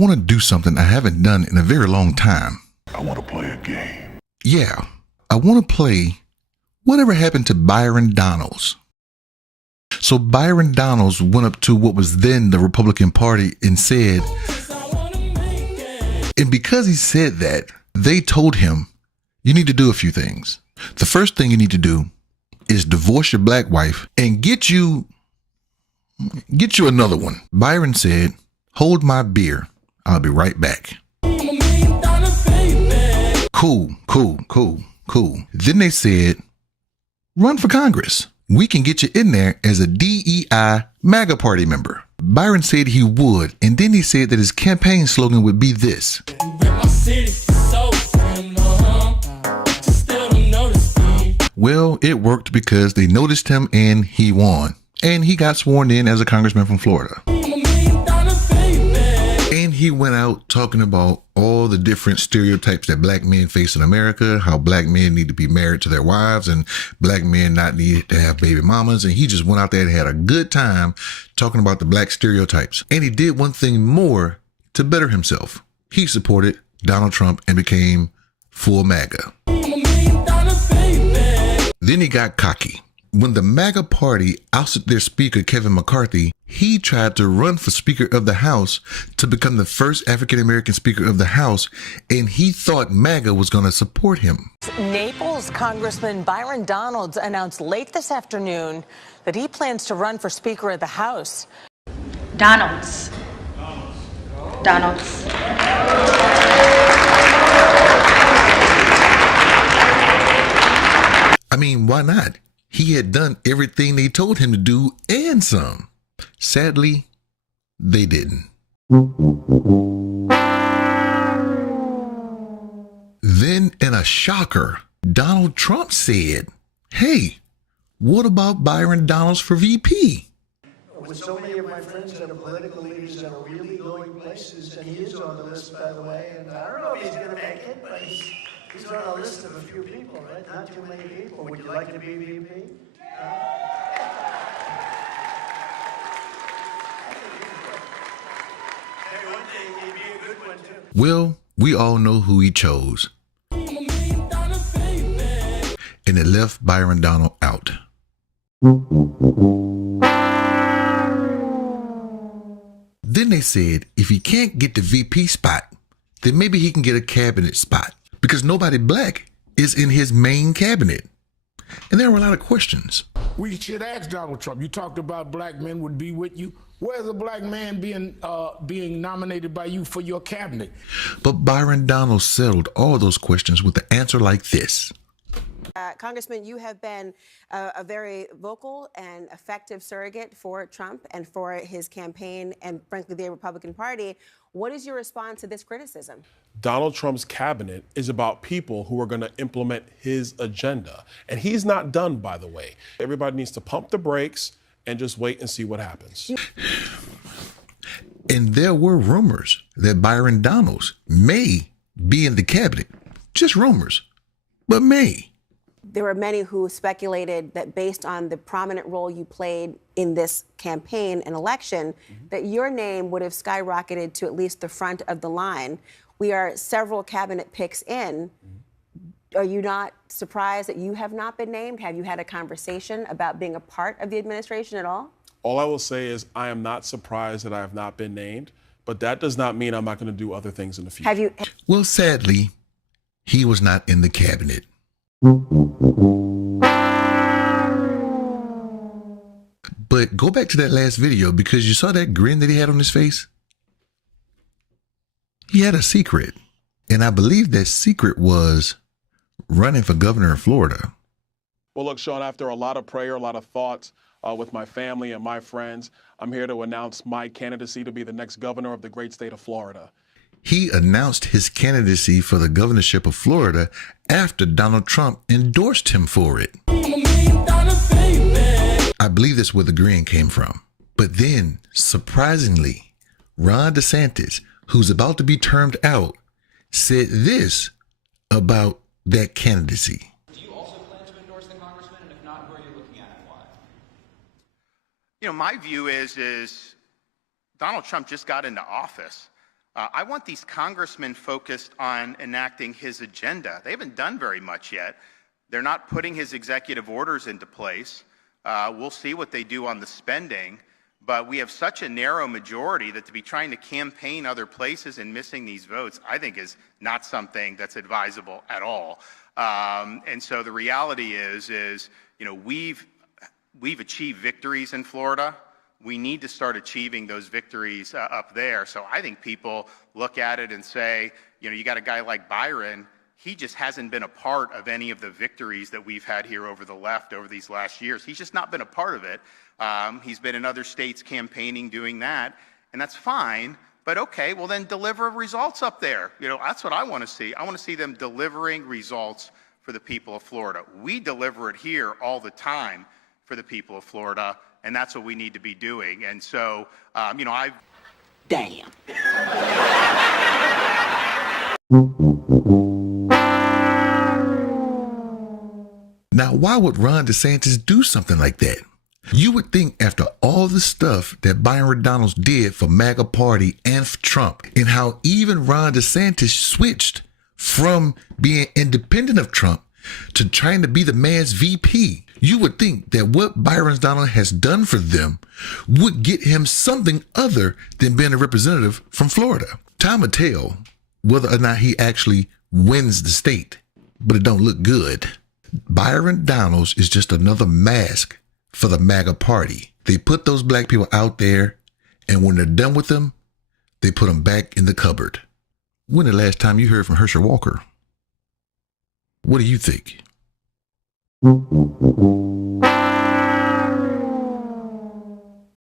want to do something I haven't done in a very long time. I want to play a game. Yeah, I want to play Whatever Happened to Byron Donalds. So Byron Donalds went up to what was then the Republican Party and said, and because he said that, they told him, you need to do a few things. The first thing you need to do is divorce your black wife and get you another one. Byron said, hold my beer. I'll be right back. Cool. Then they said, run for Congress. We can get you in there as a DEI Maga party member. Byron said he would, and then he said that his campaign slogan would be this. Well, it worked because they noticed him and he won. And he got sworn in as a congressman from Florida. And he went out talking about all the different stereotypes that black men face in America, how black men need to be married to their wives and black men not need to have baby mamas. And he just went out there and had a good time talking about the black stereotypes. And he did one thing more to better himself. He supported Donald Trump and became full MAGA. Then he got cocky. When the MAGA party ousted their speaker, Kevin McCarthy, he tried to run for Speaker of the House to become the first African-American Speaker of the House, and he thought MAGA was going to support him. Naples Congressman Byron Donalds announced late this afternoon that he plans to run for Speaker of the House. Donalds. I mean, why not? He had done everything they told him to do and some. Sadly, they didn't. Then, in a shocker, Donald Trump said, hey, what about Byron Donalds for VP? With so many of my friends that are political leaders that are really going places, and he is on the list, by the way, and I don't know if he's going to make it, but he's on a list of a few people, right? Not too many people. Would you like to be VP? Well, we all know who he chose. And it left Byron Donald out. Then they said if he can't get the VP spot, then maybe he can get a cabinet spot because nobody black is in his main cabinet. And there were a lot of questions. We should ask Donald Trump. You talked about black men would be with you. Where's a black man being nominated by you for your cabinet? But Byron Donald settled all those questions with the answer like this. Congressman, you have been a very vocal and effective surrogate for Trump and for his campaign and, frankly, the Republican Party. What is your response to this criticism? Donald Trump's cabinet is about people who are going to implement his agenda. And he's not done, by the way. Everybody needs to pump the brakes and just wait and see what happens. And there were rumors that Byron Donalds may be in the cabinet. Just rumors, but may. There were many who speculated that based on the prominent role you played in this campaign and election, that your name would have skyrocketed to at least the front of the line. We are several cabinet picks in. Are you not surprised that you have not been named? Have you had a conversation about being a part of the administration at all? All I will say is I am not surprised that I have not been named, but that does not mean I'm not going to do other things in the future. Have you? Well, sadly, he was not in the cabinet. But go back to that last video because you saw that grin that he had on his face. He had a secret, and I believe that secret was running for governor of Florida. Well, look, Sean, after a lot of prayer, a lot of thoughts with my family and my friends, I'm here to announce my candidacy to be the next governor of the great state of Florida. He announced his candidacy for the governorship of Florida after Donald Trump endorsed him for it. I believe that's where the grin came from. But then, surprisingly, Ron DeSantis, who's about to be termed out, said this about that candidacy. Do you also plan to endorse the congressman? And if not, who are you looking at and why? You know, my view is Donald Trump just got into office. I want these congressmen focused on enacting his agenda. They haven't done very much yet. They're not putting his executive orders into place. We'll see what they do on the spending. But we have such a narrow majority that to be trying to campaign other places and missing these votes, I think is not something that's advisable at all. And so the reality is, you know, we've achieved victories in Florida. We need to start achieving those victories up there. So I think people look at it and say, you know, you got a guy like Byron, he just hasn't been a part of any of the victories that we've had here over the left over these last years. He's just not been a part of it. He's been in other states campaigning, doing that, and that's fine. But okay, well then deliver results up there. You know, that's what I want to see. I want to see them delivering results for the people of Florida. We deliver it here all the time for the people of Florida, and that's what we need to be doing. And so, you know, Damn. Now, why would Ron DeSantis do something like that? You would think after all the stuff that Byron Donalds did for MAGA Party and for Trump, and how even Ron DeSantis switched from being independent of Trump to trying to be the man's VP, you would think that what Byron Donald has done for them would get him something other than being a representative from Florida. Time will tell whether or not he actually wins the state, but it don't look good. Byron Donalds is just another mask for the MAGA party. They put those black people out there, and when they're done with them, they put them back in the cupboard. When the last time you heard from Herschel Walker? What do you think?